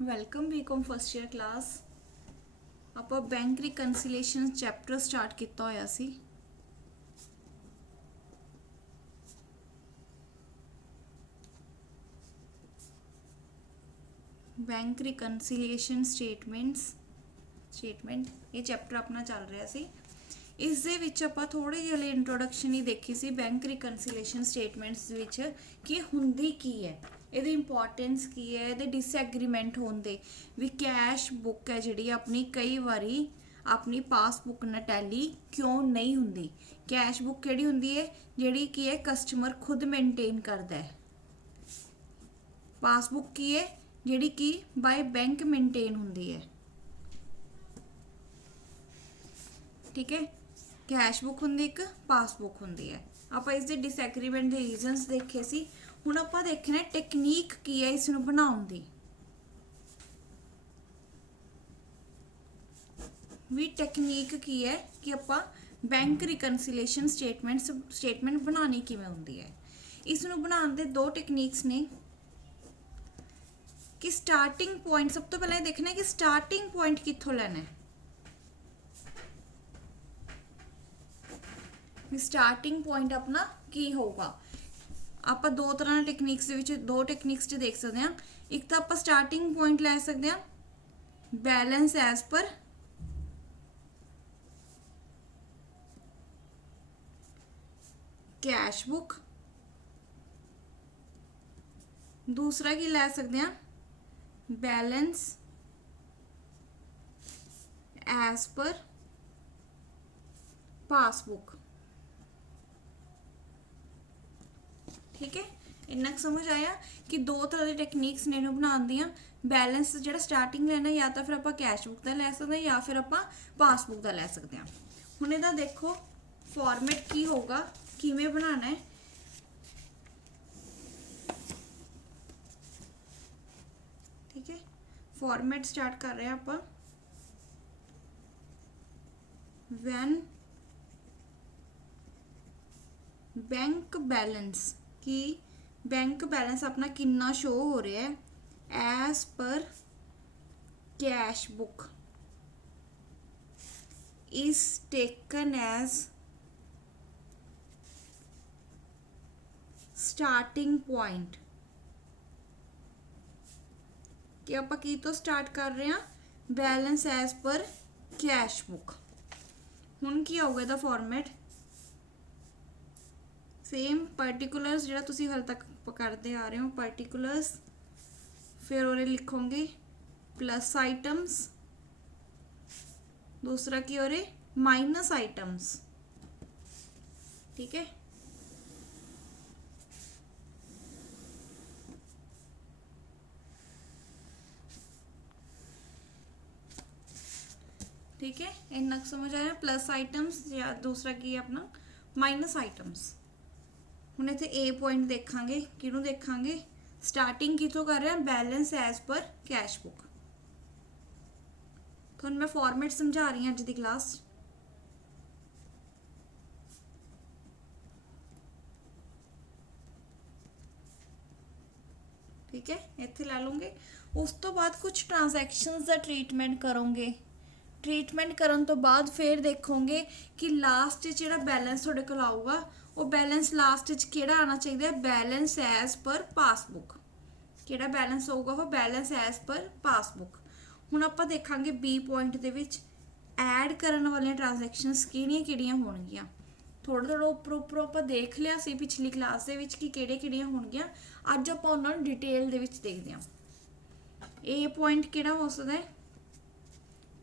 Welcome BCom first year class. ਆਪਾਂ bank reconciliation chapter start ਕੀਤਾ ਹੋਇਆ ਸੀ। ਬੈਂਕ ਰਿਕਨਸੀਲੀਏਸ਼ਨ ਸਟੇਟਮੈਂਟ ਇਹ ਚੈਪਟਰ ਆਪਣਾ ਚੱਲ ਰਿਹਾ ਸੀ। ਇਸ ਦੇ ਵਿੱਚ ਆਪਾਂ ਥੋੜੀ ਜਿਹੀ ਇੰਟਰੋਡਕਸ਼ਨ ਹੀ ਦੇਖੀ ਸੀ ਬੈਂਕ ਰਿਕਨਸੀਲੀਏਸ਼ਨ ਸਟੇਟਮੈਂਟਸ ਵਿੱਚ ਕਿ ਹੁੰਦੀ ਕੀ ਹੈ, ਇਹਦੀ ਇੰਪੋਰਟੈਂਸ ਕੀ ਹੈ, ਇਹਦੇ ਡਿਸਐਗਰੀਮੈਂਟ ਹੁੰਦੇ ਵੀ ਕੈਸ਼ ਬੁੱਕ ਹੈ ਜਿਹੜੀ ਆਪਣੀ ਕਈ ਵਾਰੀ ਆਪਣੀ ਪਾਸਬੁੱਕ ਨਾਲ ਟੈਲੀ ਕਿਉਂ ਨਹੀਂ ਹੁੰਦੀ। ਕੈਸ਼ ਬੁੱਕ ਕਿਹੜੀ ਹੁੰਦੀ ਹੈ, ਜਿਹੜੀ ਕੀ ਹੈ ਕਸਟਮਰ ਖੁਦ ਮੇਨਟੇਨ ਕਰਦਾ ਹੈ। ਪਾਸਬੁੱਕ ਕੀ ਹੈ, ਜਿਹੜੀ ਕਿ ਬਾਈ ਬੈਂਕ ਮੇਨਟੇਨ ਹੁੰਦੀ ਹੈ। ਠੀਕ ਹੈ, ਕੈਸ਼ ਬੁੱਕ ਹੁੰਦੀ ਇੱਕ, ਪਾਸਬੁੱਕ ਹੁੰਦੀ ਹੈ। ਆਪਾਂ ਇਸ ਦੇ ਡਿਸਐਗਰੀਮੈਂਟ ਦੇ ਰੀਜ਼ਨਸ ਦੇਖੇ ਸੀ। ਹੁਣ ਆਪਾਂ ਦੇਖਣਾ ਟੈਕਨੀਕ ਕੀ ਹੈ ਇਸ ਨੂੰ ਬਣਾਉਣ ਦੀ। ਵੀ ਟੈਕਨੀਕ ਕੀ ਹੈ ਕਿ ਆਪਾਂ ਬੈਂਕ ਰਿਕਨਸੀਲੀਏਸ਼ਨ ਸਟੇਟਮੈਂਟ ਬਣਾਉਣੀ ਕਿਵੇਂ ਹੁੰਦੀ ਹੈ। ਇਸ ਨੂੰ ਬਣਾਉਣ ਦੇ ਦੋ ਟੈਕਨੀਕਸ ਨੇ ਕਿ ਸਟਾਰਟਿੰਗ ਪੁਆਇੰਟ, ਸਭ ਤੋਂ ਪਹਿਲਾਂ ਇਹ ਦੇਖਣਾ ਕਿ ਸਟਾਰਟਿੰਗ ਪੁਆਇੰਟ ਕਿੱਥੋਂ ਲੈਣਾ ਹੈ। ਸਟਾਰਟਿੰਗ ਪੁਆਇੰਟ ਆਪਣਾ ਕੀ ਹੋਊਗਾ। ਆਪਾਂ ਦੋ ਤਰ੍ਹਾਂ ਦੇ ਟੈਕਨੀਕਸ ਦੇ ਵਿੱਚ ਦੋ ਟੈਕਨੀਕਸ 'ਚ ਦੇਖ ਸਕਦੇ ਹਾਂ। ਇੱਕ ਤਾਂ ਆਪਾਂ ਸਟਾਰਟਿੰਗ ਪੁਆਇੰਟ ਲੈ ਸਕਦੇ ਹਾਂ balance as per cash book. ਦੂਸਰਾ ਕੀ ਲੈ ਸਕਦੇ ਹਾਂ ਬੈਲੈਂਸ ਐਜ਼ ਪਰ ਪਾਸਬੁੱਕ। ठीक है, इन्ना समझ आया कि दो तरह की टेक्निक्स ने इन्हू बनाने दियां। बैलेंस जो स्टार्टिंग लेना या तो फिर आप कैश बुक का लै सकते हैं या फिर आप पासबुक का लै सकते हैं। हुण इहदा देखो फॉर्मेट की होगा, किवें बनाना है। ठीक है, फॉर्मेट स्टार्ट कर रहे हैं आप। वैन बैंक बैलेंस कि बैंक बैलेंस अपना कितना शो हो रहा है as per cash book is taken as starting point. कि आप की तो स्टार्ट कर रहे हैं balance as per cash book. हुण की होगा इहदा फॉर्मेट सेम पर्टिकुलर्स जो तुसी हाल तक करते आ रहे हो पर्टिकुलर्स, फिर और लिखोगे प्लस आइटम्स, दूसरा की और माइनस आइटम्स। ठीक है, ठीक है, इन्ना समझ आया प्लस आइटम्स या दूसरा की अपना माइनस आइटम्स। ਹੁਣ ਇੱਥੇ A ਪੁਆਇੰਟ ਦੇਖਾਂਗੇ, ਕਿਹਨੂੰ ਦੇਖਾਂਗੇ ਸਟਾਰਟਿੰਗ ਕਿੱਥੋਂ ਕਰ ਰਹੇ ਹਾਂ balance as per cash book. ਤੁਹਾਨੂੰ ਮੈਂ ਫਾਰਮੈਟ ਸਮਝਾ ਰਹੀ ਹਾਂ ਅੱਜ ਦੀ ਕਲਾਸ 'ਚ। ਠੀਕ ਹੈ, ਇੱਥੇ ਲੈ ਲਓਗੇ। ਉਸ ਤੋਂ ਬਾਅਦ ਕੁਝ ਟ੍ਰਾਂਜੈਕਸ਼ਨਸ ਦਾ ਟ੍ਰੀਟਮੈਂਟ ਕਰੋਗੇ। ਟ੍ਰੀਟਮੈਂਟ ਕਰਨ ਤੋਂ ਬਾਅਦ ਫਿਰ ਦੇਖੋਗੇ ਕਿ ਲਾਸਟ 'ਚ ਜਿਹੜਾ ਬੈਲੈਂਸ ਤੁਹਾਡੇ ਕੋਲ ਆਊਗਾ ਉਹ ਬੈਲੈਂਸ ਲਾਸਟ 'ਚ ਕਿਹੜਾ ਆਉਣਾ ਚਾਹੀਦਾ ਬੈਲੈਂਸ ਐਜ਼ ਪਰ ਪਾਸਬੁੱਕ। ਕਿਹੜਾ ਬੈਲੈਂਸ ਹੋਊਗਾ ਉਹ ਬੈਲੈਂਸ ਐਜ਼ ਪਰ ਪਾਸਬੁੱਕ। ਹੁਣ ਆਪਾਂ ਦੇਖਾਂਗੇ B ਪੁਆਇੰਟ ਦੇ ਵਿੱਚ ਐਡ ਕਰਨ ਵਾਲੀਆਂ ਟ੍ਰਾਂਜੈਕਸ਼ਨਸ ਕਿਹੜੀਆਂ ਹੋਣਗੀਆਂ। ਥੋੜਾ ਉੱਪਰੋਂ ਆਪਾਂ ਦੇਖ ਲਿਆ ਸੀ ਪਿਛਲੀ ਕਲਾਸ ਦੇ ਵਿੱਚ ਕਿ ਕਿਹੜੀਆਂ ਹੋਣਗੀਆਂ। ਅੱਜ ਆਪਾਂ ਉਹਨਾਂ ਨੂੰ ਡਿਟੇਲ ਦੇ ਵਿੱਚ ਦੇਖਦੇ ਹਾਂ। A ਪੁਆਇੰਟ ਕਿਹੜਾ ਹੋ ਸਕਦਾ ਹੈ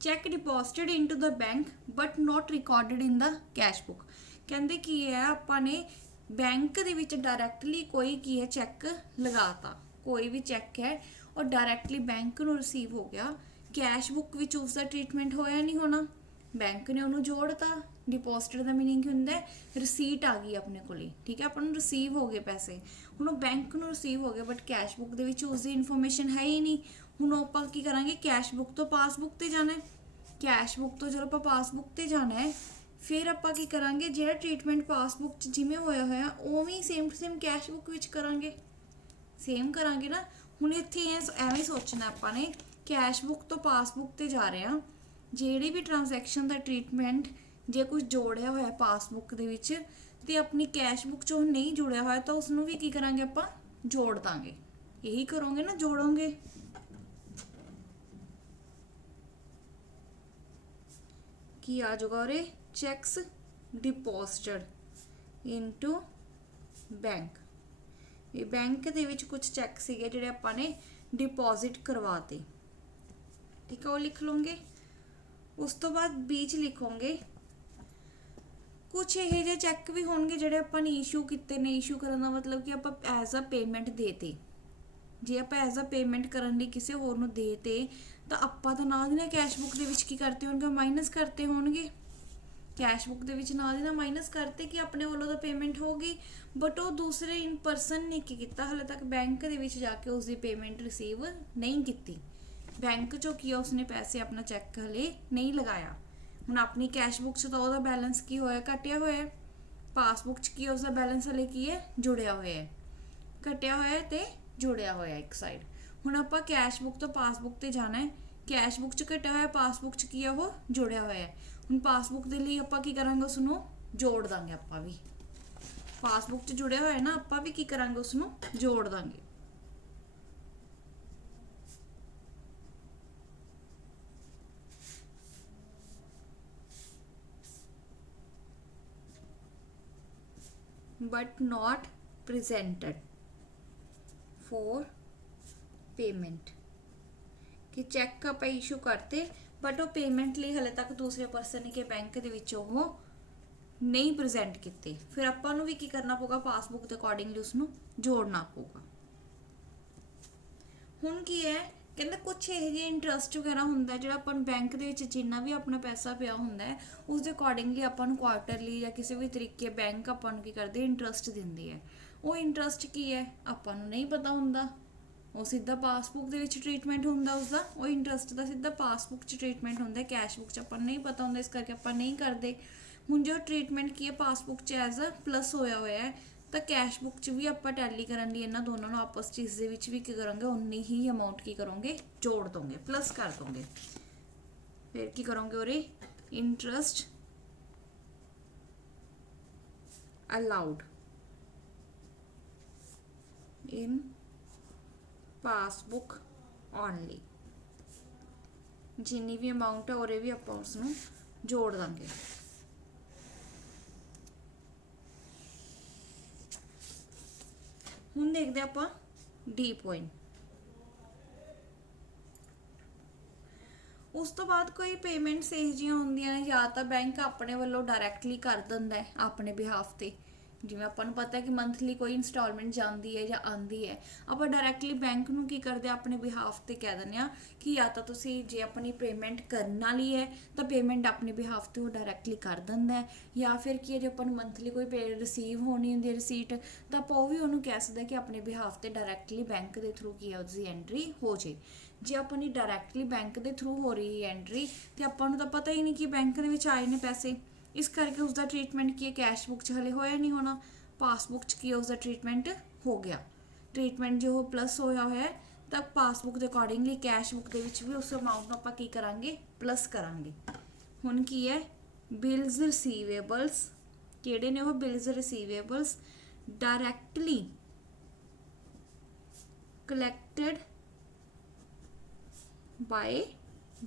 cheque deposited into the bank but not recorded in the cash book. ਕਹਿੰਦੇ ਕੀ ਹੈ ਆਪਾਂ ਨੇ ਬੈਂਕ ਦੇ ਵਿੱਚ ਡਾਇਰੈਕਟਲੀ ਕੋਈ ਕੀ ਹੈ ਚੈੱਕ ਲਗਾਤਾ, ਕੋਈ ਵੀ ਚੈੱਕ ਹੈ ਉਹ ਡਾਇਰੈਕਟਲੀ ਬੈਂਕ ਨੂੰ ਰਿਸੀਵ ਹੋ ਗਿਆ, ਕੈਸ਼ ਬੁੱਕ ਵਿੱਚ ਉਸ ਦਾ ਟ੍ਰੀਟਮੈਂਟ ਹੋਇਆ ਨਹੀਂ ਹੋਣਾ, ਬੈਂਕ ਨੇ ਉਹਨੂੰ ਜੋੜਤਾ। ਡਿਪੋਜ਼ਿਟਡ ਦਾ ਮੀਨਿੰਗ ਕੀ ਹੁੰਦਾ ਰਿਸੀਟ ਆ ਗਈ ਆਪਣੇ ਕੋਲੇ। ਠੀਕ ਹੈ, ਆਪਾਂ ਨੂੰ ਰਿਸੀਵ ਹੋ ਗਏ ਪੈਸੇ। ਹੁਣ ਉਹ ਬੈਂਕ ਨੂੰ ਰਿਸੀਵ ਹੋ ਗਏ ਬਟ ਕੈਸ਼ ਬੁੱਕ ਦੇ ਵਿੱਚ ਉਸ ਦੀ ਇਨਫੋਰਮੇਸ਼ਨ ਹੈ ਹੀ ਨਹੀਂ। ਹੁਣ ਆਪਾਂ ਕੀ ਕਰਾਂਗੇ ਕੈਸ਼ ਬੁੱਕ ਤੋਂ ਪਾਸਬੁੱਕ ਤੇ ਜਾਣਾ ਹੈ। ਕੈਸ਼ ਬੁੱਕ ਤੋਂ ਜਦੋਂ ਆਪਾਂ ਪਾਸਬੁੱਕ ਤੇ ਜਾਣਾ ਹੈ ਫਿਰ ਆਪਾਂ ਕੀ ਕਰਾਂਗੇ ਜਿਹੜਾ ਟ੍ਰੀਟਮੈਂਟ ਪਾਸਬੁੱਕ 'ਚ ਜਿਵੇਂ ਹੋਇਆ ਉਵੇਂ ਹੀ same to same cash book ਵਿੱਚ ਕਰਾਂਗੇ। ਸੇਮ ਕਰਾਂਗੇ ਨਾ। ਹੁਣ ਇੱਥੇ ਐਵੇਂ ਸੋਚਣਾ ਆਪਾਂ ਨੇ, ਕੈਸ਼ ਬੁੱਕ ਤੋਂ ਪਾਸਬੁੱਕ ਤੇ ਜਾ ਰਹੇ ਹਾਂ, ਜਿਹੜੀ ਵੀ ਟ੍ਰਾਂਜੈਕਸ਼ਨ ਦਾ ਟ੍ਰੀਟਮੈਂਟ ਜੇ ਕੁਝ ਜੋੜਿਆ ਹੋਇਆ ਪਾਸਬੁੱਕ ਦੇ ਵਿੱਚ ਤੇ ਆਪਣੀ ਕੈਸ਼ ਬੁੱਕ 'ਚ ਉਹ ਨਹੀਂ ਜੁੜਿਆ ਹੋਇਆ ਤਾਂ ਉਸ ਨੂੰ ਵੀ ਕੀ ਕਰਾਂਗੇ ਆਪਾਂ, ਜੋੜ ਦਾਂਗੇ। ਇਹੀ ਕਰੋਗੇ ਨਾ, ਜੋੜੋਗੇ। ਕੀ ਆ ਜਾਊਗਾ ਉਰੇ, ਚੈਕਸ ਡਿਪੋਜ਼ਿਟਡ ਇਨਟੂ ਬੈਂਕ। ਇਹ ਬੈਂਕ ਦੇ ਵਿੱਚ ਕੁਝ ਚੈੱਕ ਸੀਗੇ ਜਿਹੜੇ ਆਪਾਂ ਨੇ ਡਿਪੋਜ਼ਿਟ ਕਰਵਾਤੇ, ਠੀਕ ਹੈ, ਉਹ ਲਿਖ ਲਓਗੇ। ਉਸ ਤੋਂ ਬਾਅਦ ਬੀਚ ਲਿਖੋਗੇ ਕੁਝ ਇਹ ਜਿਹੇ ਚੈੱਕ ਵੀ ਹੋਣਗੇ ਜਿਹੜੇ ਆਪਾਂ ਨੇ ਇਸ਼ੂ ਕੀਤੇ ਨੇ। ਇਸ਼ੂ ਕਰਨ ਦਾ ਮਤਲਬ ਕਿ ਆਪਾਂ ਐਜ਼ ਅ ਪੇਮੈਂਟ ਦੇਤੇ। ਜੇ ਆਪਾਂ ਐਜ਼ ਅ ਪੇਮੈਂਟ ਕਰਨ ਲਈ ਕਿਸੇ ਹੋਰ ਨੂੰ ਦੇਤੇ ਤਾਂ ਆਪਾਂ ਤਾਂ ਨਾਲ ਦੀ ਨਾਲ ਕੈਸ਼ ਬੁੱਕ ਦੇ ਵਿੱਚ ਕੀ ਕਰਤੇ ਹੋਣਗੇ, ਮਾਈਨਸ ਕਰਤੇ ਹੋਣਗੇ। ਕੈਸ਼ ਬੁੱਕ ਦੇ ਵਿੱਚ ਨਾਲ ਦੀ ਨਾਲ ਮਾਈਨਸ ਕਰਤੇ ਕਿ ਆਪਣੇ ਵੱਲੋਂ ਤਾਂ ਪੇਮੈਂਟ ਹੋ ਗਈ, ਬਟ ਉਹ ਦੂਸਰੇ ਇਨ ਪਰਸਨ ਨੇ ਕੀ ਕੀਤਾ, ਹਾਲੇ ਤੱਕ ਬੈਂਕ ਦੇ ਵਿੱਚ ਜਾ ਕੇ ਉਸਦੀ ਪੇਮੈਂਟ ਰਿਸੀਵ ਨਹੀਂ ਕੀਤੀ। ਬੈਂਕ 'ਚੋਂ ਕੀ ਆ, ਉਸਨੇ ਪੈਸੇ ਆਪਣਾ ਚੈੱਕ ਹਲੇ ਨਹੀਂ ਲਗਾਇਆ। ਹੁਣ ਆਪਣੀ ਕੈਸ਼ ਬੁੱਕ 'ਚ ਤਾਂ ਉਹਦਾ ਬੈਲੈਂਸ ਕੀ ਹੋਇਆ, ਘਟਿਆ ਹੋਇਆ। ਪਾਸਬੁੱਕ 'ਚ ਕੀ ਉਸਦਾ ਬੈਲੈਂਸ ਹਲੇ ਕੀ ਹੈ, ਜੁੜਿਆ ਹੋਇਆ ਹੈ। ਘਟਿਆ ਹੋਇਆ ਤੇ ਜੁੜਿਆ ਹੋਇਆ ਇੱਕ ਸਾਈਡ। ਹੁਣ ਆਪਾਂ ਕੈਸ਼ ਬੁੱਕ ਤੋਂ ਪਾਸਬੁੱਕ ਤੇ ਜਾਣਾ ਹੈ। ਕੈਸ਼ ਬੁੱਕ 'ਚ ਘਟਿਆ ਹੋਇਆ, ਪਾਸਬੁੱਕ 'ਚ ਕੀ ਆ, ਉਹ ਜੁੜਿਆ ਹੋਇਆ ਹੈ। ਹੁਣ ਪਾਸਬੁੱਕ ਦੇ ਲਈ ਆਪਾਂ ਕੀ ਕਰਾਂਗੇ, ਉਸ ਨੂੰ ਜੋੜ ਦਾਂਗੇ। ਆਪਾਂ ਵੀ ਪਾਸਬੁੱਕ 'ਚ ਜੁੜਿਆ ਹੋਇਆ ਨਾ, ਆਪਾਂ ਵੀ ਕੀ ਕਰਾਂਗੇ, ਉਸ ਨੂੰ ਜੋੜ ਦਾਂਗੇ। but not presented for payment, कि चेक ਆਪਾਂ ਇਸ਼ੂ ਕਰਤੇ ਬਟ ਉਹ ਪੇਮੈਂਟ ਲਈ ਹਲੇ ਤੱਕ ਦੂਸਰੇ ਪਰਸਨ ਨੇ ਕਿ ਬੈਂਕ ਦੇ ਵਿੱਚ ਉਹ ਨਹੀਂ ਪ੍ਰੈਜ਼ੈਂਟ ਕੀਤੇ। ਫਿਰ ਆਪਾਂ ਨੂੰ ਵੀ ਕੀ ਕਰਨਾ ਪਊਗਾ, ਪਾਸਬੁੱਕ ਦੇ ਅਕੋਰਡਿੰਗਲੀ ਉਸ ਨੂੰ ਜੋੜਨਾ ਪਊਗਾ। ਹੁਣ ਕੀ ਹੈ, ਕਹਿੰਦਾ ਕੁਛ ਇਹ ਜਿਹੇ ਇੰਟਰਸਟ ਵਗੈਰਾ ਹੁੰਦਾ ਜਿਹੜਾ ਆਪਾਂ ਨੂੰ ਬੈਂਕ ਦੇ ਵਿੱਚ ਜਿੰਨਾ ਵੀ ਆਪਣਾ ਪੈਸਾ ਪਿਆ ਹੁੰਦਾ ਹੈ ਉਸ ਦੇ ਅਕੋਰਡਿੰਗਲੀ ਆਪਾਂ ਨੂੰ ਕੁਆਰਟਰਲੀ ਜਾਂ ਕਿਸੇ ਵੀ ਤਰੀਕੇ ਬੈਂਕ ਆਪਾਂ ਨੂੰ ਕੀ ਕਰਦੇ, ਇੰਟਰਸਟ ਦਿੰਦੀ ਹੈ। ਉਹ ਇੰਟਰਸਟ ਕੀ ਹੈ ਆਪਾਂ ਨੂੰ ਨਹੀਂ ਪਤਾ ਹੁੰਦਾ, ਉਹ ਸਿੱਧਾ ਪਾਸਬੁੱਕ ਦੇ ਵਿੱਚ ਟ੍ਰੀਟਮੈਂਟ ਹੁੰਦਾ ਉਸਦਾ। ਉਹ ਇੰਟਰਸਟ ਦਾ ਸਿੱਧਾ ਪਾਸਬੁੱਕ 'ਚ ਟ੍ਰੀਟਮੈਂਟ ਹੁੰਦਾ, ਕੈਸ਼ ਬੁੱਕ 'ਚ ਆਪਾਂ ਨੂੰ ਨਹੀਂ ਪਤਾ ਹੁੰਦਾ, ਇਸ ਕਰਕੇ ਆਪਾਂ ਨਹੀਂ ਕਰਦੇ। ਹੁਣ ਜੋ ਟ੍ਰੀਟਮੈਂਟ ਕੀ ਹੈ ਪਾਸਬੁੱਕ 'ਚ ਐਜ਼ ਅ ਪਲੱਸ ਹੋਇਆ ਹੋਇਆ ਹੈ, ਤਾਂ ਕੈਸ਼ ਬੁੱਕ 'ਚ ਵੀ ਆਪਾਂ ਟੈਲੀ ਕਰਨ ਲਈ ਇਹਨਾਂ ਦੋਨਾਂ ਨੂੰ ਆਪਸ 'ਚ ਇਸ ਦੇ ਵਿੱਚ ਵੀ ਕੀ ਕਰਾਂਗੇ, ਉਨੀ ਹੀ ਅਮਾਊਂਟ ਕੀ ਕਰੋਗੇ, ਜੋੜ ਦੋਗੇ, ਪਲੱਸ ਕਰ ਦੋਗੇ। ਫਿਰ ਕੀ ਕਰੋਗੇ ਉਰੇ, ਇੰਟਰਸਟ ਅਲਾउड in ਪਾਸਬੁੱਕ ਓਨਲੀ। ਜਿੰਨੀ ਵੀ ਅਮਾਊਂਟ ਹੈ ਉਰੇ ਵੀ ਆਪਾਂ ਉਸ ਨੂੰ ਜੋੜ ਦਾਂਗੇ। ਹੁਣ ਦੇਖਦੇ ਆਪਾਂ ਡੀ ਪੁਆਇੰਟ। ਉਸ ਤੋਂ ਬਾਅਦ ਕੋਈ ਪੇਮੈਂਟਸ ਇਹ ਜਿਹੀਆਂ ਹੁੰਦੀਆਂ ਨੇ ਜਾਂ ਤਾਂ ਬੈਂਕ ਆਪਣੇ ਵੱਲੋਂ ਡਾਇਰੈਕਟਲੀ ਕਰ ਦਿੰਦਾ ਹੈ ਆਪਣੇ ਬਿਹਾਫ ਤੇ, ਜਿਵੇਂ ਆਪਾਂ ਨੂੰ ਪਤਾ ਹੈ ਕਿ ਮੰਥਲੀ ਕੋਈ ਇੰਸਟਾਲਮੈਂਟ ਜਾਂਦੀ ਹੈ ਜਾਂ ਆਉਂਦੀ ਹੈ, ਆਪਾਂ ਡਾਇਰੈਕਟਲੀ ਬੈਂਕ ਨੂੰ ਕੀ ਕਰਦੇ ਆ, ਆਪਣੇ ਬਿਹਾਫ ਤੇ ਕਹਿ ਦਿੰਦੇ ਆ ਕਿ ਜਾਂ ਤਾਂ ਤੁਸੀਂ ਜੇ ਆਪਣੀ ਪੇਮੈਂਟ ਕਰਨ ਵਾਲੀ ਹੈ ਤਾਂ ਪੇਮੈਂਟ ਆਪਣੇ ਬਿਹਾਫ ਤੇ ਉਹ ਡਾਇਰੈਕਟਲੀ ਕਰ ਦਿੰਦਾ ਹੈ, ਜਾਂ ਫਿਰ ਕੀ ਹੈ ਜੇ ਆਪਾਂ ਨੂੰ ਮੰਥਲੀ ਕੋਈ ਪੇ ਰਿਸੀਵ ਹੋਣੀ ਹੁੰਦੀ ਹੈ ਰਿਸੀਟ, ਤਾਂ ਆਪਾਂ ਉਹ ਵੀ ਉਹਨੂੰ ਕਹਿ ਸਕਦੇ ਕਿ ਆਪਣੇ ਬਿਹਾਫ ਤੇ ਡਾਇਰੈਕਟਲੀ ਬੈਂਕ ਦੇ ਥਰੂ ਕੀ ਹੈ ਉਸਦੀ ਐਂਟਰੀ ਹੋ ਜੇ। ਜੇ ਆਪਣੀ ਡਾਇਰੈਕਟਲੀ ਬੈਂਕ ਦੇ ਥਰੂ ਹੋ ਰਹੀ ਹੈ ਐਂਟਰੀ ਤੇ ਆਪਾਂ ਨੂੰ ਤਾਂ ਪਤਾ ਹੀ ਨਹੀਂ ਕਿ ਬੈਂਕ ਦੇ ਵਿੱਚ ਆਏ ਨੇ ਪੈਸੇ, ਇਸ ਕਰਕੇ ਉਸਦਾ ਟ੍ਰੀਟਮੈਂਟ ਕੀ ਹੈ, ਕੈਸ਼ ਬੁੱਕ 'ਚ ਹਲੇ ਹੋਇਆ ਨਹੀਂ ਹੋਣਾ, ਪਾਸਬੁੱਕ 'ਚ ਕੀ ਹੈ ਉਸਦਾ ਟ੍ਰੀਟਮੈਂਟ ਹੋ ਗਿਆ। ਟ੍ਰੀਟਮੈਂਟ ਜੋ ਪਲੱਸ ਹੋਇਆ ਹੈ ਤਾਂ ਪਾਸਬੁੱਕ ਦੇ ਅਕੋਰਡਿੰਗਲੀ ਕੈਸ਼ ਬੁੱਕ ਦੇ ਵਿੱਚ ਵੀ ਉਸ ਅਮਾਊਂਟ ਨੂੰ ਆਪਾਂ ਕੀ ਕਰਾਂਗੇ, ਪਲੱਸ ਕਰਾਂਗੇ। ਹੁਣ ਕੀ ਹੈ, ਬਿਲਸ ਰਿਸੀਵੇਬਲਸ, ਕਿਹੜੇ ਨੇ ਉਹ bills receivables, directly collected by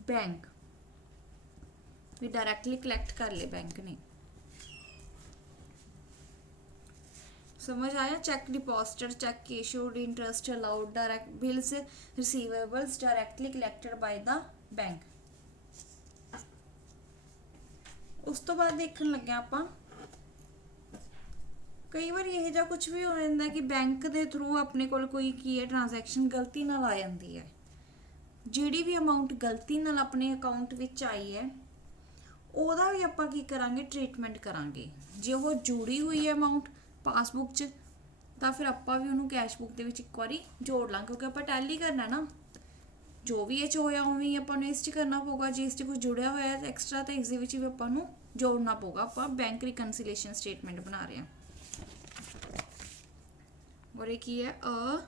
bank, ਵੀ ਡਾਇਰੈਕਟਲੀ ਕਲੈਕਟ ਕਰ ਲਏ ਬੈਂਕ ਨੇ। समझ आया, cheque deposited, cheque issued, interest allowed, direct bills receivables directly collected by the bank. उस तो बाद देखने लगे ਆਪਾਂ ਕਈ ਵਾਰ ਇਹ ਜਿਹਾ ਕੁਝ ਵੀ ਹੋ ਜਾਂਦਾ ਕਿ ਬੈਂਕ ਦੇ ਥਰੂ ਆਪਣੇ ਕੋਲ ਕੋਈ ਕੀ ਹੈ ਟ੍ਰਾਂਜੈਕਸ਼ਨ ਗਲਤੀ ਨਾਲ ਆ ਜਾਂਦੀ ਹੈ। ਜਿਹੜੀ ਵੀ ਅਮਾਉਂਟ ਗਲਤੀ ਨਾਲ ਆਪਣੇ ਅਕਾਊਂਟ ਵਿੱਚ ਆਈ ਹੈ ਉਹਦਾ ਵੀ ਆਪਾਂ ਕੀ ਕਰਾਂਗੇ, ਟ੍ਰੀਟਮੈਂਟ ਕਰਾਂਗੇ। ਜੇ ਉਹ ਜੁੜੀ ਹੋਈ ਹੈ ਅਮਾਉਂਟ ਪਾਸਬੁੱਕ 'ਚ ਤਾਂ ਫਿਰ ਆਪਾਂ ਵੀ ਉਹਨੂੰ ਕੈਸ਼ ਬੁੱਕ ਦੇ ਵਿੱਚ ਇੱਕ ਵਾਰੀ ਜੋੜ ਲਾਂ, ਕਿਉਂਕਿ ਆਪਾਂ ਟੈਲੀ ਕਰਨਾ ਨਾ, ਜੋ ਵੀ ਇਹ 'ਚ ਹੋਇਆ ਉਵੇਂ ਹੀ ਆਪਾਂ ਨੂੰ ਇਸ 'ਚ ਕਰਨਾ ਪਊਗਾ। ਜੇ ਇਸ 'ਚ ਕੁਝ ਜੁੜਿਆ ਹੋਇਆ ਐਕਸਟਰਾ ਤਾਂ ਇਸ ਦੇ ਵਿੱਚ ਵੀ ਆਪਾਂ ਨੂੰ ਜੋੜਨਾ ਪਊਗਾ। ਆਪਾਂ ਬੈਂਕ ਰਿਕਨਸੀਲੇਸ਼ਨ ਸਟੇਟਮੈਂਟ ਬਣਾ ਰਹੇ ਹਾਂ ਔਰ ਇਹ ਕੀ ਹੈ, a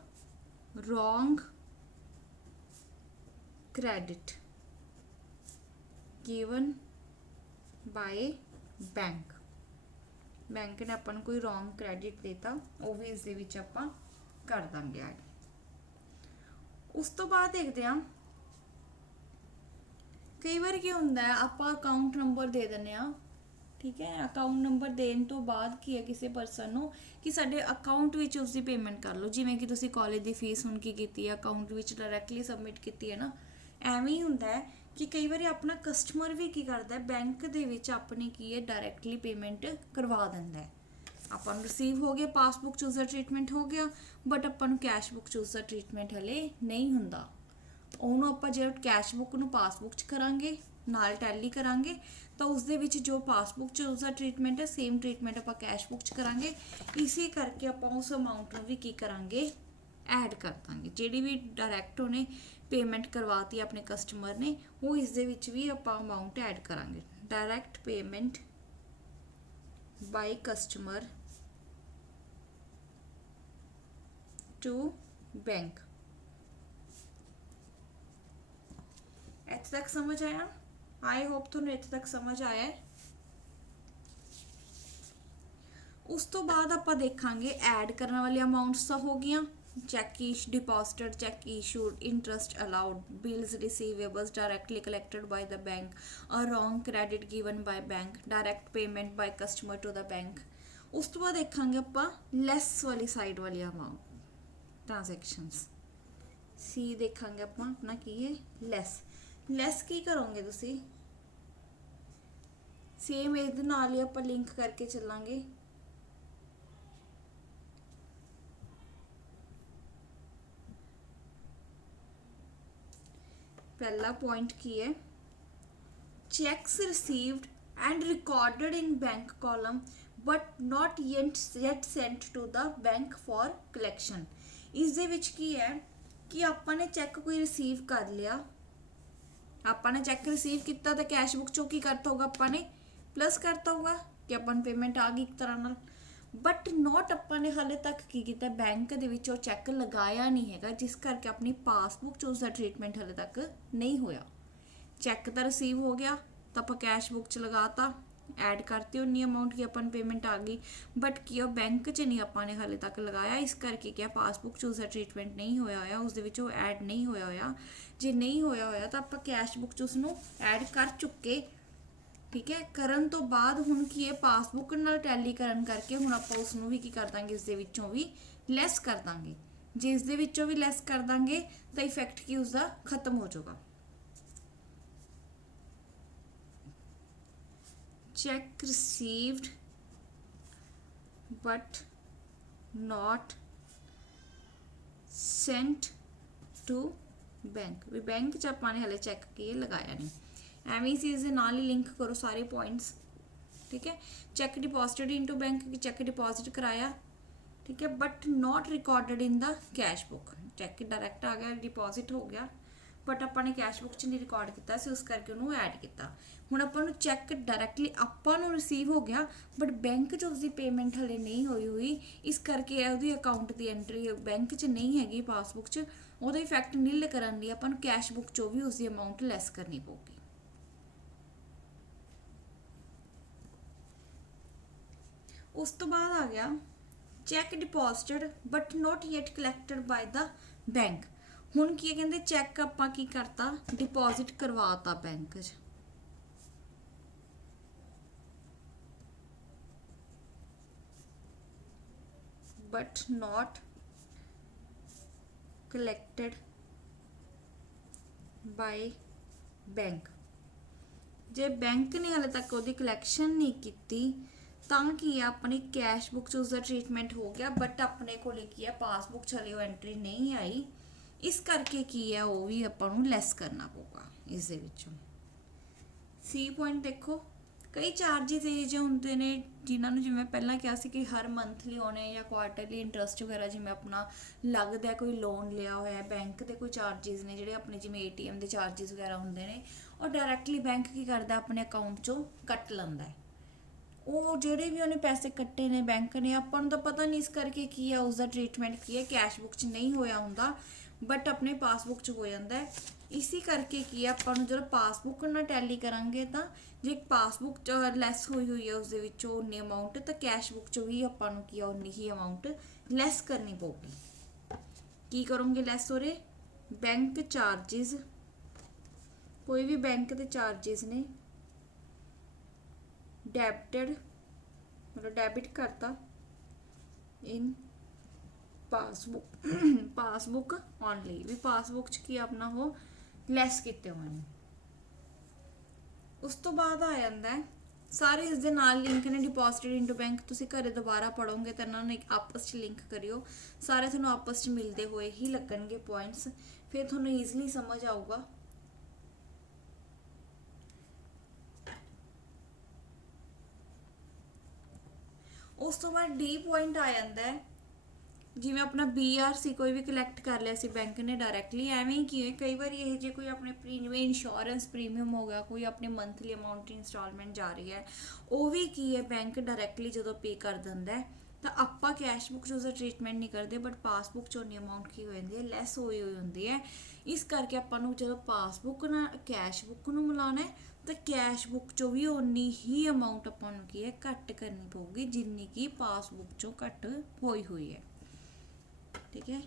wrong credit given by bank, bank ਨੇ ਆਪਾਂ ਨੂੰ ਕੋਈ ਰੋਂਗ ਕ੍ਰੈਡਿਟ ਦੇਤਾ, ਉਹ ਵੀ ਇਸ ਦੇ ਵਿੱਚ ਆਪਾਂ ਕਰ ਦਾਂਗੇ ਐਡ। ਉਸ ਤੋਂ ਬਾਅਦ ਦੇਖਦੇ ਹਾਂ ਕਈ ਵਾਰ ਕੀ ਹੁੰਦਾ ਹੈ ਆਪਾਂ ਅਕਾਊਂਟ ਨੰਬਰ ਦੇ ਦਿੰਦੇ ਆ, ਠੀਕ ਹੈ। ਅਕਾਊਂਟ ਨੰਬਰ ਦੇਣ ਤੋਂ ਬਾਅਦ ਕੀ ਹੈ ਕਿਸੇ ਪਰਸਨ ਨੂੰ ਕਿ ਸਾਡੇ ਅਕਾਊਂਟ ਵਿੱਚ ਉਸਦੀ ਪੇਮੈਂਟ ਕਰ ਲਓ, ਜਿਵੇਂ ਕਿ ਤੁਸੀਂ ਕਾਲਜ ਦੀ ਫੀਸ ਹੁਣ ਕੀ ਕੀਤੀ ਹੈ ਅਕਾਊਂਟ ਵਿੱਚ ਡਾਇਰੈਕਟਲੀ ਸਬਮਿਟ ਕੀਤੀ ਹੈ ਨਾ, ਐਵੇਂ ਹੀ ਹੁੰਦਾ ਹੈ ਕਿ ਕਈ ਵਾਰੀ ਆਪਣਾ ਕਸਟਮਰ ਵੀ ਕੀ ਕਰਦਾ ਬੈਂਕ ਦੇ ਵਿੱਚ ਆਪਣੀ ਕੀ ਹੈ ਡਾਇਰੈਕਟਲੀ ਪੇਮੈਂਟ ਕਰਵਾ ਦਿੰਦਾ ਹੈ। ਆਪਾਂ ਨੂੰ ਰਿਸੀਵ ਹੋ ਗਿਆ ਪਾਸਬੁੱਕ 'ਚ ਉਸਦਾ ਟ੍ਰੀਟਮੈਂਟ ਹੋ ਗਿਆ, ਬਟ ਆਪਾਂ ਨੂੰ ਕੈਸ਼ ਬੁੱਕ 'ਚ ਉਸਦਾ ਟ੍ਰੀਟਮੈਂਟ ਹਲੇ ਨਹੀਂ ਹੁੰਦਾ। ਉਹਨੂੰ ਆਪਾਂ ਜੇ ਕੈਸ਼ ਬੁੱਕ ਨੂੰ ਪਾਸਬੁੱਕ 'ਚ ਕਰਾਂਗੇ ਨਾਲ ਟੈਲੀ ਕਰਾਂਗੇ ਤਾਂ ਉਸ ਦੇ ਵਿੱਚ ਜੋ ਪਾਸਬੁੱਕ 'ਚ ਉਸਦਾ ਟ੍ਰੀਟਮੈਂਟ ਹੈ ਸੇਮ ਟ੍ਰੀਟਮੈਂਟ ਆਪਾਂ ਕੈਸ਼ ਬੁੱਕ 'ਚ ਕਰਾਂਗੇ। ਇਸੇ ਕਰਕੇ ਆਪਾਂ ਉਸ ਅਮਾਊਂਟ ਨੂੰ ਵੀ ਕੀ ਕਰਾਂਗੇ ਐਡ ਕਰ ਦਾਂਗੇ। ਜਿਹੜੀ ਵੀ ਡਾਇਰੈਕਟ ਉਹਨੇ ਪੇਮੈਂਟ ਕਰਵਾਤੀ ਆਪਣੇ ਕਸਟਮਰ ਨੇ ਉਹ ਇਸ ਦੇ ਵਿੱਚ ਵੀ ਆਪਾਂ ਅਮਾਊਂਟ ਐਡ ਕਰਾਂਗੇ। Direct payment by customer to bank. ਇੱਥੇ ਤੱਕ ਸਮਝ ਆਇਆ? ਆਈ ਹੋਪ ਤੁਹਾਨੂੰ ਇੱਥੇ ਤੱਕ ਸਮਝ ਆਇਆ ਹੈ। ਉਸ ਤੋਂ ਬਾਅਦ ਆਪਾਂ ਦੇਖਾਂਗੇ ਐਡ ਕਰਨ ਵਾਲੀਆਂ ਅਮਾਊਂਟਸ ਤਾਂ ਹੋ ਗਈਆਂ, check deposited, check issued, interest allowed, bills receivables directly collected by the bank, a wrong credit given by bank, direct payment by customer to the bank। ਉਸ ਤੋਂ ਬਾਅਦ ਦੇਖਾਂਗੇ ਆਪਾਂ ਲੈਸ ਵਾਲੀ ਸਾਈਡ ਵਾਲੀ ਅਮਾਊਂਟ ਟ੍ਰਾਂਜੈਕਸ਼ਨਸ। ਸੀ ਦੇਖਾਂਗੇ ਆਪਾਂ ਆਪਣਾ ਕੀ ਹੈ ਲੈਸ। ਲੈਸ ਕੀ ਕਰੋਗੇ ਤੁਸੀਂ ਸੇਮ ਇਹਦੇ ਨਾਲ ਹੀ ਆਪਾਂ ਲਿੰਕ ਕਰਕੇ ਚੱਲਾਂਗੇ। पहला पॉइंट की है cheques received and recorded in bank column but not yet sent to the bank for collection. इस दे विच की है कि ਆਪਾਂ ਨੇ ਚੈੱਕ ਕੋਈ ਰਿਸੀਵ ਕਰ ਲਿਆ, ਆਪਾਂ ਨੇ ਚੈੱਕ ਰਿਸੀਵ ਕੀਤਾ ਤਾਂ ਕੈਸ਼ ਬੁੱਕ ਚੋਂ ਕੀ ਕਰਤਾ ਹੋਗਾ ਆਪਾਂ ਨੇ ਪਲੱਸ ਕਰਤਾ ਹੋਗਾ ਕਿ ਆਪਾਂ ਨੂੰ ਪੇਮੈਂਟ ਆ ਗਈ ਇੱਕ ਤਰ੍ਹਾਂ ਨਾਲ, ਬਟ ਨੋਟ ਆਪਾਂ ਨੇ ਹਾਲੇ ਤੱਕ ਕੀ ਕੀਤਾ ਬੈਂਕ ਦੇ ਵਿੱਚ ਉਹ ਚੈੱਕ ਲਗਾਇਆ ਨਹੀਂ ਹੈਗਾ, ਜਿਸ ਕਰਕੇ ਆਪਣੀ ਪਾਸਬੁੱਕ 'ਚ ਉਸਦਾ ਟ੍ਰੀਟਮੈਂਟ ਹਾਲੇ ਤੱਕ ਨਹੀਂ ਹੋਇਆ। ਚੈੱਕ ਤਾਂ ਰਿਸੀਵ ਹੋ ਗਿਆ ਤਾਂ ਆਪਾਂ ਕੈਸ਼ ਬੁੱਕ 'ਚ ਲਗਾਤਾ, ਐਡ ਕਰਤੀ ਉਨੀ ਅਮਾਊਂਟ ਕਿ ਆਪਾਂ ਨੂੰ ਪੇਮੈਂਟ ਆ ਗਈ, ਬਟ ਕੀ ਉਹ ਬੈਂਕ 'ਚ ਨਹੀਂ ਆਪਾਂ ਨੇ ਹਾਲੇ ਤੱਕ ਲਗਾਇਆ, ਇਸ ਕਰਕੇ ਕਿਹਾ ਪਾਸਬੁੱਕ 'ਚ ਉਸਦਾ ਟ੍ਰੀਟਮੈਂਟ ਨਹੀਂ ਹੋਇਆ ਹੋਇਆ, ਉਸ ਦੇ ਵਿੱਚ ਉਹ ਐਡ ਨਹੀਂ ਹੋਇਆ ਹੋਇਆ। ਜੇ ਨਹੀਂ ਹੋਇਆ ਹੋਇਆ ਤਾਂ ਆਪਾਂ ਕੈਸ਼ ਬੁੱਕ 'ਚ ਉਸਨੂੰ ਐਡ ਕਰ ਚੁੱਕੇ, ਠੀਕ ਹੈ। ਕਰਨ ਤੋਂ ਬਾਅਦ ਹੁਣ ਕੀ ਹੈ ਪਾਸਬੁੱਕ ਨਾਲ ਟੈਲੀ ਕਰਨ ਕਰਕੇ ਹੁਣ ਆਪਾਂ ਉਸ ਨੂੰ ਵੀ ਕੀ ਕਰ ਦਾਂਗੇ ਇਸ ਦੇ ਵਿੱਚੋਂ ਵੀ ਲੈਸ ਕਰ ਦਾਂਗੇ। ਜੇ ਇਸ ਦੇ ਵਿੱਚੋਂ ਵੀ ਲੈਸ ਕਰ ਦਾਂਗੇ ਤਾਂ ਇਫੈਕਟ ਕੀ ਉਸਦਾ ਖਤਮ ਹੋ ਜਾਊਗਾ। Cheque received but not sent to bank, ਵੀ ਬੈਂਕ 'ਚ ਆਪਾਂ ਨੇ ਹਲੇ ਚੈੱਕ ਕੀ ਲਗਾਇਆ ਨਹੀਂ। ਐਵੇਂ ਸੀ ਇਸ ਦੇ ਨਾਲ ਹੀ ਲਿੰਕ ਕਰੋ ਸਾਰੇ ਪੁਆਇੰਟਸ, ਠੀਕ ਹੈ। ਚੈੱਕ ਡਿਪੋਜ਼ਿਟਡ ਇਨਟੂ ਬੈਂਕ ਕਿ ਚੈੱਕ ਡਿਪੋਜ਼ਿਟ ਕਰਾਇਆ, ਠੀਕ ਹੈ, but not recorded in the cash book. Cheque direct ਆ ਗਿਆ ਡਿਪੋਜ਼ਿਟ ਹੋ ਗਿਆ, ਬਟ ਆਪਾਂ ਨੇ ਕੈਸ਼ ਬੁੱਕ 'ਚ ਨਹੀਂ ਰਿਕਾਰਡ ਕੀਤਾ ਸੀ, ਉਸ ਕਰਕੇ ਉਹਨੂੰ ਐਡ ਕੀਤਾ। ਹੁਣ ਆਪਾਂ ਨੂੰ ਚੈੱਕ ਡਾਇਰੈਕਟਲੀ ਆਪਾਂ ਨੂੰ ਰਿਸੀਵ ਹੋ ਗਿਆ, ਬਟ ਬੈਂਕ 'ਚ ਉਸਦੀ ਪੇਮੈਂਟ ਹਲੇ ਨਹੀਂ ਹੋਈ, ਇਸ ਕਰਕੇ ਉਹਦੀ ਅਕਾਊਂਟ ਦੀ ਐਂਟਰੀ ਬੈਂਕ 'ਚ ਨਹੀਂ ਹੈਗੀ ਪਾਸਬੁੱਕ 'ਚ, ਉਹਦਾ ਇਫੈਕਟ ਨਿਲ ਕਰਨ ਲਈ ਆਪਾਂ ਨੂੰ ਕੈਸ਼ ਬੁੱਕ 'ਚੋਂ ਵੀ ਉਸਦੀ ਅਮਾਊਂਟ ਲੈਸ ਕਰਨੀ ਪਊਗੀ। ਉਸ ਤੋਂ ਬਾਅਦ ਆ ਗਿਆ cheque deposited but not yet collected by the bank. ਹੁਣ ਕੀ ਕਹਿੰਦੇ ਚੈੱਕ ਆਪਾਂ ਕੀ ਕਰਤਾ ਡਿਪੋਜ਼ਿਟ ਕਰਵਾਤਾ ਬੈਂਕ 'ਚ, but not collected by bank. ਜੇ ਬੈਂਕ ਨੇ ਹਾਲੇ ਤੱਕ ਉਹਦੀ ਕਲੈਕਸ਼ਨ ਨਹੀਂ ਕੀਤੀ ਤਾਂ ਕੀ ਹੈ ਆਪਣੀ ਕੈਸ਼ ਬੁੱਕ 'ਚ ਉਸਦਾ ਟ੍ਰੀਟਮੈਂਟ ਹੋ ਗਿਆ, ਬਟ ਆਪਣੇ ਕੋਲੇ ਕੀ ਹੈ ਪਾਸਬੁੱਕ 'ਚ ਹਲੇ ਉਹ ਐਂਟਰੀ ਨਹੀਂ ਆਈ, ਇਸ ਕਰਕੇ ਕੀ ਹੈ ਉਹ ਵੀ ਆਪਾਂ ਨੂੰ ਲੈਸ ਕਰਨਾ ਪਊਗਾ ਇਸ ਦੇ ਵਿੱਚੋਂ। ਸੀ ਪੁਆਇੰਟ ਦੇਖੋ ਕਈ ਚਾਰਜਿਸ ਇਹ ਜਿਹੇ ਹੁੰਦੇ ਨੇ ਜਿਨ੍ਹਾਂ ਨੂੰ ਜਿਵੇਂ ਪਹਿਲਾਂ ਕਿਹਾ ਸੀ ਕਿ ਹਰ ਮੰਥਲੀ ਆਉਣੇ ਜਾਂ ਕੁਆਰਟਰਲੀ ਇੰਟਰਸਟ ਵਗੈਰਾ ਜਿਵੇਂ ਆਪਣਾ ਲੱਗਦਾ ਕੋਈ ਲੋਨ ਲਿਆ ਹੋਇਆ ਬੈਂਕ ਦੇ ਕੋਈ ਚਾਰਜਿਸ ਨੇ ਜਿਹੜੇ ਆਪਣੇ ਜਿਵੇਂ ATM ਦੇ ਚਾਰਜਿਸ ਵਗੈਰਾ ਹੁੰਦੇ ਨੇ ਉਹ ਡਾਇਰੈਕਟਲੀ ਬੈਂਕ ਕੀ ਕਰਦਾ ਆਪਣੇ ਅਕਾਊਂਟ 'ਚੋਂ ਕੱਟ ਲੈਂਦਾ ਹੈ। ਉਹ ਜਿਹੜੇ ਵੀ ਉਹਨੇ ਪੈਸੇ ਕੱਟੇ ਨੇ ਬੈਂਕ ਨੇ ਆਪਾਂ ਨੂੰ ਤਾਂ ਪਤਾ ਨਹੀਂ, ਇਸ ਕਰਕੇ ਕੀ ਹੈ ਉਸਦਾ ਟ੍ਰੀਟਮੈਂਟ ਕੀ ਹੈ ਕੈਸ਼ ਬੁੱਕ 'ਚ ਨਹੀਂ ਹੋਇਆ ਹੁੰਦਾ, ਬਟ ਆਪਣੇ ਪਾਸਬੁੱਕ 'ਚ ਹੋ ਜਾਂਦਾ ਹੈ। ਇਸੀ ਕਰਕੇ ਕੀ ਹੈ, ਆਪਾਂ ਨੂੰ ਜਦੋਂ ਪਾਸਬੁੱਕ ਨਾਲ ਟੈਲੀ ਕਰਾਂਗੇ ਤਾਂ ਜੇ ਪਾਸਬੁੱਕ 'ਚ ਲੈਸ ਹੋਈ ਹੋਈ ਹੈ ਉਸ ਦੇ ਵਿੱਚੋਂ ਉਨੀ ਅਮਾਊਂਟ, ਤਾਂ ਕੈਸ਼ ਬੁੱਕ 'ਚੋਂ ਵੀ ਆਪਾਂ ਨੂੰ ਕੀ ਆ ਉਨੀ ਹੀ ਅਮਾਊਂਟ ਲੈਸ ਕਰਨੀ ਪਊਗੀ। ਕੀ ਕਰੋਗੇ ਲੈਸ ਉਰੇ? ਬੈਂਕ ਚਾਰजेस, ਕੋਈ ਵੀ ਬੈਂਕ ਦੇ ਚਾਰजेस ਨੇ ਡੈਬਟਡ, ਮਤਲਬ ਡੈਬਿਟ ਕਰਤਾ ਇਨ ਪਾਸਬੁੱਕ ਓਨਲੀ, ਵੀ ਪਾਸਬੁੱਕ 'ਚ ਕੀ ਆਪਣਾ ਉਹ ਲੈਸ ਕੀਤੇ ਹੋਏ ਨੇ। ਉਸ ਤੋਂ ਬਾਅਦ ਆ ਜਾਂਦਾ ਹੈ ਸਾਰੇ ਇਸ ਦੇ ਨਾਲ ਲਿੰਕ ਨੇ, ਡਿਪੋਜ਼ਿਟਡ ਇਨਟੂ ਬੈਂਕ। ਤੁਸੀਂ ਘਰੇ ਦੁਬਾਰਾ ਪੜੋਗੇ ਤਾਂ ਇਹਨਾਂ ਨੂੰ ਇੱਕ ਆਪਸ 'ਚ ਲਿੰਕ ਕਰਿਓ, ਸਾਰੇ ਤੁਹਾਨੂੰ ਆਪਸ 'ਚ ਮਿਲਦੇ ਹੋਏ ਹੀ ਲੱਗਣਗੇ ਪੁਆਇੰਟਸ, ਫਿਰ ਤੁਹਾਨੂੰ ਈਜ਼ਲੀ ਸਮਝ ਆਊਗਾ। ਉਸ ਤੋਂ ਬਾਅਦ ਡੀ ਪੁਆਇੰਟ ਆ ਜਾਂਦਾ ਹੈ, ਜਿਵੇਂ ਆਪਣਾ BRC ਕੋਈ ਵੀ ਕਲੈਕਟ ਕਰ ਲਿਆ ਸੀ ਬੈਂਕ ਨੇ ਡਾਇਰੈਕਟਲੀ, ਐਵੇਂ ਹੀ ਕੀ ਹੈ ਕਈ ਵਾਰੀ ਇਹ ਜੇ ਕੋਈ ਆਪਣੇ ਪ੍ਰੀਮੀਅਮ ਇੰਸ਼ੋਰੈਂਸ ਪ੍ਰੀਮੀਅਮ ਹੋ ਗਿਆ, ਕੋਈ ਆਪਣੀ ਮੰਥਲੀ ਅਮਾਊਂਟ ਇੰਸਟਾਲਮੈਂਟ ਜਾ ਰਹੀ ਹੈ, ਉਹ ਵੀ ਕੀ ਹੈ ਬੈਂਕ ਡਾਇਰੈਕਟਲੀ ਜਦੋਂ ਪੇ ਕਰ ਦਿੰਦਾ ਹੈ, ਤਾਂ ਆਪਾਂ ਕੈਸ਼ ਬੁੱਕ 'ਚ ਉਸਦਾ ਟ੍ਰੀਟਮੈਂਟ ਨਹੀਂ ਕਰਦੇ, ਬਟ ਪਾਸਬੁੱਕ 'ਚ ਉਨੀ ਅਮਾਊਂਟ ਕੀ ਹੋ ਜਾਂਦੀ ਹੈ ਲੈਸ ਹੋਈ ਹੁੰਦੀ ਹੈ। ਇਸ ਕਰਕੇ ਆਪਾਂ ਨੂੰ ਜਦੋਂ ਪਾਸਬੁੱਕ ਨਾਲ ਕੈਸ਼ ਬੁੱਕ ਨੂੰ ਮਿਲਾਉਣਾ ਹੈ ਤਾਂ ਕੈਸ਼ ਬੁੱਕ 'ਚੋਂ ਵੀ ਉਨੀ ਹੀ ਅਮਾਊਂਟ ਆਪਾਂ ਨੂੰ ਕੀ ਹੈ ਘੱਟ ਕਰਨੀ ਪਊਗੀ ਜਿੰਨੀ ਕਿ ਪਾਸਬੁੱਕ 'ਚੋਂ ਘੱਟ ਹੋਈ ਹੋਈ ਹੈ। ठीक है,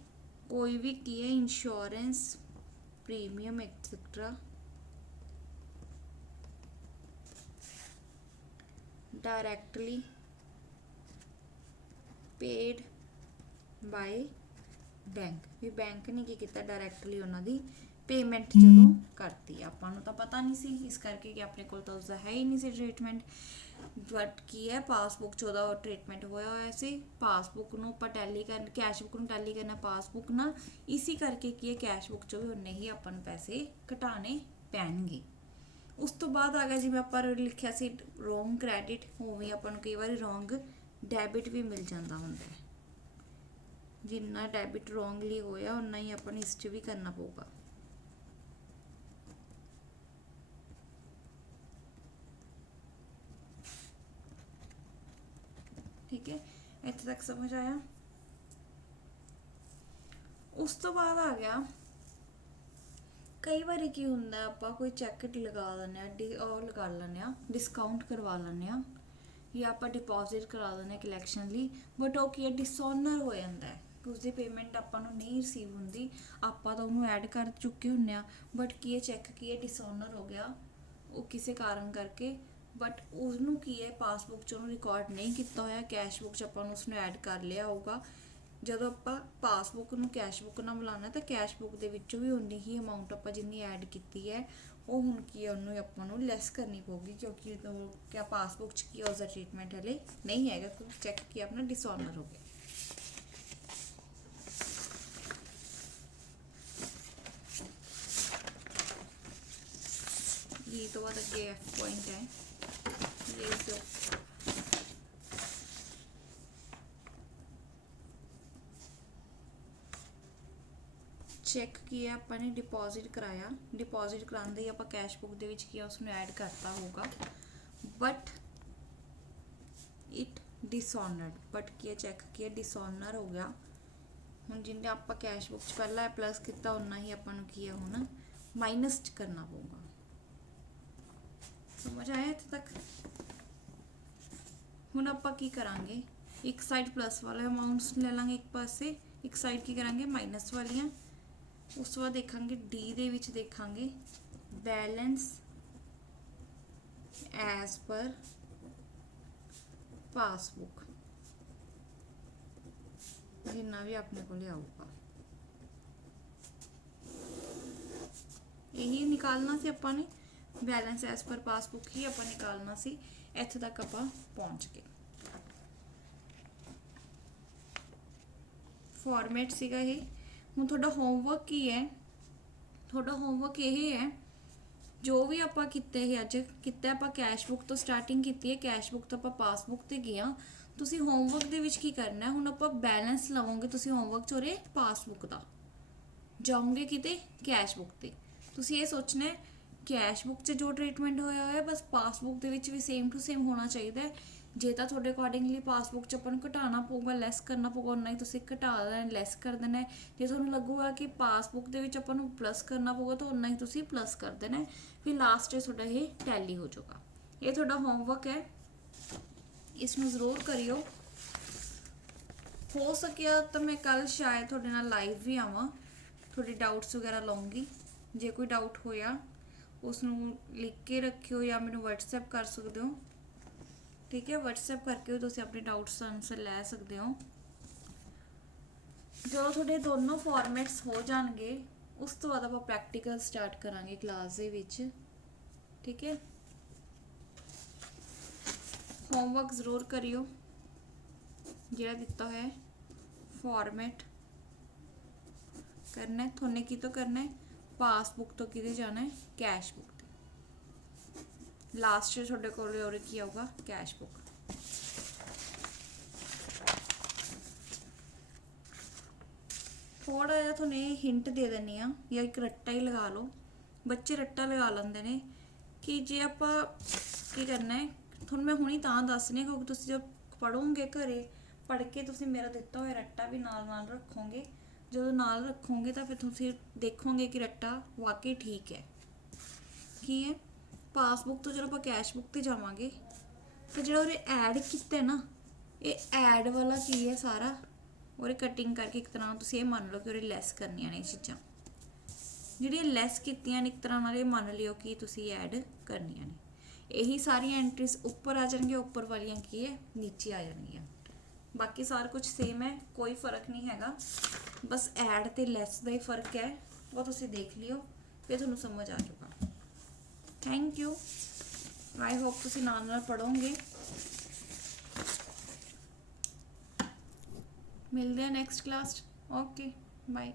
कोई भी की है insurance premium etcetera directly paid by bank, भी बैंक ने की किया डायरेक्टली उन्होंने पेमेंट जो करती, आपां नूं तां पता नहीं सी, इस करके कि अपने कोल तां उसदा है ही नहीं सी ट्रीटमेंट। बट की है पासबुक 'ਚ ਉਹਦਾ ट्रीटमेंट होया होया सी, पासबुक ਨੂੰ ਆਪਾਂ ਟੈਲੀ ਕਰਨ, ਕੈਸ਼ ਬੁੱਕ ਨੂੰ ਟੈਲੀ ਕਰਨਾ ਪਾਸਬੁੱਕ ਨਾਲ, ਇਸੀ ਕਰਕੇ ਕੀ ਹੈ ਕੈਸ਼ ਬੁੱਕ 'ਚੋਂ ਵੀ ਉਨੇ ਹੀ ਆਪਾਂ ਨੂੰ ਪੈਸੇ ਘਟਾਣੇ ਪੈਣਗੇ। ਉਸ ਤੋਂ ਬਾਅਦ ਆ ਗਿਆ ਜਿਵੇਂ ਆਪਾਂ ਲਿਖਿਆ ਸੀ ਰੋਂਗ ਕ੍ਰੈਡਿਟ, ਉਵੇਂ ਆਪਾਂ ਨੂੰ ਕਈ ਵਾਰੀ ਰੋਂਗ ਡੈਬਿਟ ਵੀ ਮਿਲ ਜਾਂਦਾ ਹੁੰਦਾ ਹੈ। ਜਿੰਨਾ ਡੈਬਿਟ ਰੋਂਗਲੀ ਹੋਇਆ ਉਨਾ ਹੀ ਆਪਾਂ ਨੂੰ ਇਸ 'ਚ ਵੀ ਕਰਨਾ ਪਊਗਾ। ठीक है, इत्थे तक समझ आया। उस तो बाद आ गया कई बारी की हुंदा आपां कोई चैक लगा लैंदे और लगा लैंदे डिस्काउंट करवा लैंदे या आपां डिपॉजिट करा लैंदे कलैक्शन लई, बट वो की डिसऑनर हो जाता है कि उसकी पेमेंट आपां नूं नहीं रिसीव हुंदी, आपां तां उहनूं ऐड कर चुके हुंदे आ, बट की चैक की डिसऑनर हो गया वो किसी कारण करके, बट उसनूं की है पासबुक 'ਚ ਉਹਨੂੰ ਰਿਕਾਰਡ ਨਹੀਂ ਕੀਤਾ ਹੋਇਆ, ਕੈਸ਼ ਬੁੱਕ 'ਚ ਆਪਾਂ ਨੂੰ ਉਸਨੂੰ ਐਡ ਕਰ ਲਿਆ ਹੋਊਗਾ। ਜਦੋਂ ਆਪਾਂ ਪਾਸਬੁੱਕ ਨੂੰ ਕੈਸ਼ ਬੁੱਕ ਨਾਲ ਮਿਲਾਉਣਾ ਤਾਂ ਕੈਸ਼ ਬੁੱਕ ਦੇ ਵਿੱਚੋਂ ਵੀ ਉਨੀ ਹੀ ਅਮਾਊਂਟ ਆਪਾਂ ਜਿੰਨੀ ਐਡ ਕੀਤੀ ਹੈ ਉਹ ਹੁਣ ਕੀ ਹੈ ਉਹਨੂੰ ਆਪਾਂ ਨੂੰ ਲੈਸ ਕਰਨੀ ਪਊਗੀ, ਕਿਉਂਕਿ ਕਿਆ ਪਾਸਬੁੱਕ 'ਚ ਕੀ ਉਸਦਾ ਟ੍ਰੀਟਮੈਂਟ ਹਲੇ ਨਹੀਂ ਹੈਗਾ, ਕਿਉਂਕਿ ਚੈੱਕ ਕੀ ਆਪਣਾ ਡਿਸऑनर ਹੋ ਗਿਆ। ये तो बाद अगे F पॉइंट है, ये जो चैक किया ਆਪਾਂ ਨੇ डिपॉजिट कराया, डिपॉजिट कराते ही ਆਪਾਂ कैश बुक ਦੇ ਵਿੱਚ ਕੀ ਆ ਉਸਨੂੰ ਐਡ ਕਰਤਾ ਹੋਊਗਾ, बट इट डिसऑनर्ड, बट ਕੀ ਹੈ ਚੈੱਕ ਕੀ ਹੈ डिसऑनर ਹੋ ਗਿਆ। ਹੁਣ ਜਿੰਨੇ ਆਪਾਂ कैश बुक 'ਚ ਪਹਿਲਾਂ प्लस ਕੀਤਾ ਉਨਾ ही ਆਪਾਂ ਨੂੰ ਕੀ ਹੈ ਹੁਣ माइनस करना पऊगा। समझ आया इत्थे तक? हुण आपां की करांगे, एक साइड प्लस वाले अमाउंट्स ले लांगे एक पासे, एक साइड की करांगे माइनस वालियां। उस तो बाद देखांगे डी दे विच देखांगे बैलेंस एज पर पासबुक, जिन्ना भी अपने को आऊगा यही निकालना से आपां ने, बैलेंस एज पर पासबुक ही आपां निकालना सी। इत्थे तक आपां पहुंच गए। फॉर्मेट सीगा ये। हुण तुहाडा होमवर्क की है, तुहाडा होमवर्क ये है जो भी आपां कीते है अज कीता, आपां कैश बुक तो स्टार्टिंग कीती है, कैश बुक तो आपां पासबुक ते गए हां। तुसीं होमवर्क दे विच की करना है, हुण आपां बैलेंस लवोगे, तुसीं होमवर्क च उरे पासबुक दा जाओगे किते कैश बुक ते, तुसीं ये सोचना है कैश बुक 'ਚ जो ट्रीटमेंट होया है बस पासबुक ਦੇ ਵਿੱਚ ਵੀ सेम टू सेम होना चाहिए। ਜੇ ਤਾਂ ਤੁਹਾਡੇ ਅਕੋਰਡਿੰਗਲੀ ਪਾਸਬੁੱਕ 'ਚ ਆਪਾਂ ਨੂੰ ਘਟਾਉਣਾ ਪਊਗਾ, ਲੈਸ ਕਰਨਾ ਪਊਗਾ, ਉਨਾ ਹੀ ਤੁਸੀਂ ਘਟਾ ਦੇਣਾ, ਲੈਸ ਕਰ ਦੇਣਾ ਹੈ। ਜੇ ਤੁਹਾਨੂੰ ਲੱਗੂਗਾ ਕਿ ਪਾਸਬੁੱਕ ਦੇ ਵਿੱਚ ਆਪਾਂ ਨੂੰ ਪਲੱਸ ਕਰਨਾ ਪਊਗਾ ਤਾਂ ਉਨਾ ਹੀ ਤੁਸੀਂ ਪਲੱਸ ਕਰ ਦੇਣਾ ਹੈ। ਫਿਰ ਲਾਸਟ 'ਚ ਤੁਹਾਡਾ ਇਹ ਟੈਲੀ ਹੋ ਜਾਊਗਾ। ਇਹ ਤੁਹਾਡਾ ਹੋਮਵਰਕ ਹੈ, ਇਸ ਨੂੰ ਜ਼ਰੂਰ ਕਰਿਓ। ਹੋ ਸਕਿਆ ਤਾਂ ਮੈਂ ਕੱਲ ਸ਼ਾਇਦ ਤੁਹਾਡੇ ਨਾਲ ਲਾਈਵ ਵੀ ਆਵਾਂ, ਤੁਹਾਡੇ ਡਾਊਟਸ ਵਗੈਰਾ ਲਵਾਂਗੀ। ਜੇ ਕੋਈ ਡਾਊਟ ਹੋਇਆ ਉਸ ਨੂੰ ਲਿਖ ਕੇ ਰੱਖਿਓ ਜਾਂ ਮੈਨੂੰ WhatsApp ਕਰ ਸਕਦੇ ਹੋ, ਠੀਕ ਹੈ। WhatsApp ਕਰਕੇ ਤੁਸੀਂ ਆਪਣੇ ਡਾਊਟਸ ਦਾ ਆਨਸਰ ਲੈ ਸਕਦੇ ਹੋ। ਜਦੋਂ ਤੁਹਾਡੇ ਦੋਨੋਂ ਫਾਰਮੈਟਸ ਹੋ ਜਾਣਗੇ ਉਸ ਤੋਂ ਬਾਅਦ ਆਪਾਂ ਪ੍ਰੈਕਟੀਕਲ ਸਟਾਰਟ ਕਰਾਂਗੇ ਕਲਾਸ ਦੇ ਵਿੱਚ, ਠੀਕ ਹੈ। ਹੋਮਵਰਕ ਜ਼ਰੂਰ ਕਰਿਓ ਜਿਹੜਾ ਦਿੱਤਾ ਹੋਇਆ ਹੈ। ਫਾਰਮੈਟ करना है थोने की तो करना है, पासबुक तो कि जाना है, कैश बुक ते लास्ट थोड़े को की आऊगा कैश बुक। थोड़ा जिहा थोने हिंट दे देनी आ या एक रट्टा ही लगा लो। बच्चे रट्टा लगा लेंदे ने कि जे आपां की करना है, थोनू मैं हुणी तां दसनी क्योंकि तुसीं जब पढ़ोगे घरे पढ़ के तुसीं मेरा दिता होया रट्टा भी नाल नाल रखोगे। जो नाल रखोगे तो फिर तुसीं देखोगे कि रट्टा वाकई ठीक है। की है पासबुक तो जो आप कैश बुक ते जावांगे तो जो ऐड किया ना, ये ऐड वाला की है सारा, और कटिंग करके एक तरह तुसीं ये मान लो कि लैस करनियां ने चीज़ां जिहड़ियां लैस कीतियां ने, एक तरह नाल ये मान लियो कि तुसीं ऐड करनियां ने। यही सारियां एंट्रीज उपर आ जाएंगे, उपर वालियां की है नीचे आ जाएंगियां। बाकी सारा कुछ सेम है, कोई फर्क नहीं हैगा, बस ऐड ते लैस का ही फर्क है। वो तुसीं देख लियो फिर तुहानूं समझ आ जाऊगा। थैंक यू, आई होप तुसीं नाल नाल पढ़ोगे। मिलते हैं नैक्सट क्लास। Okay bye.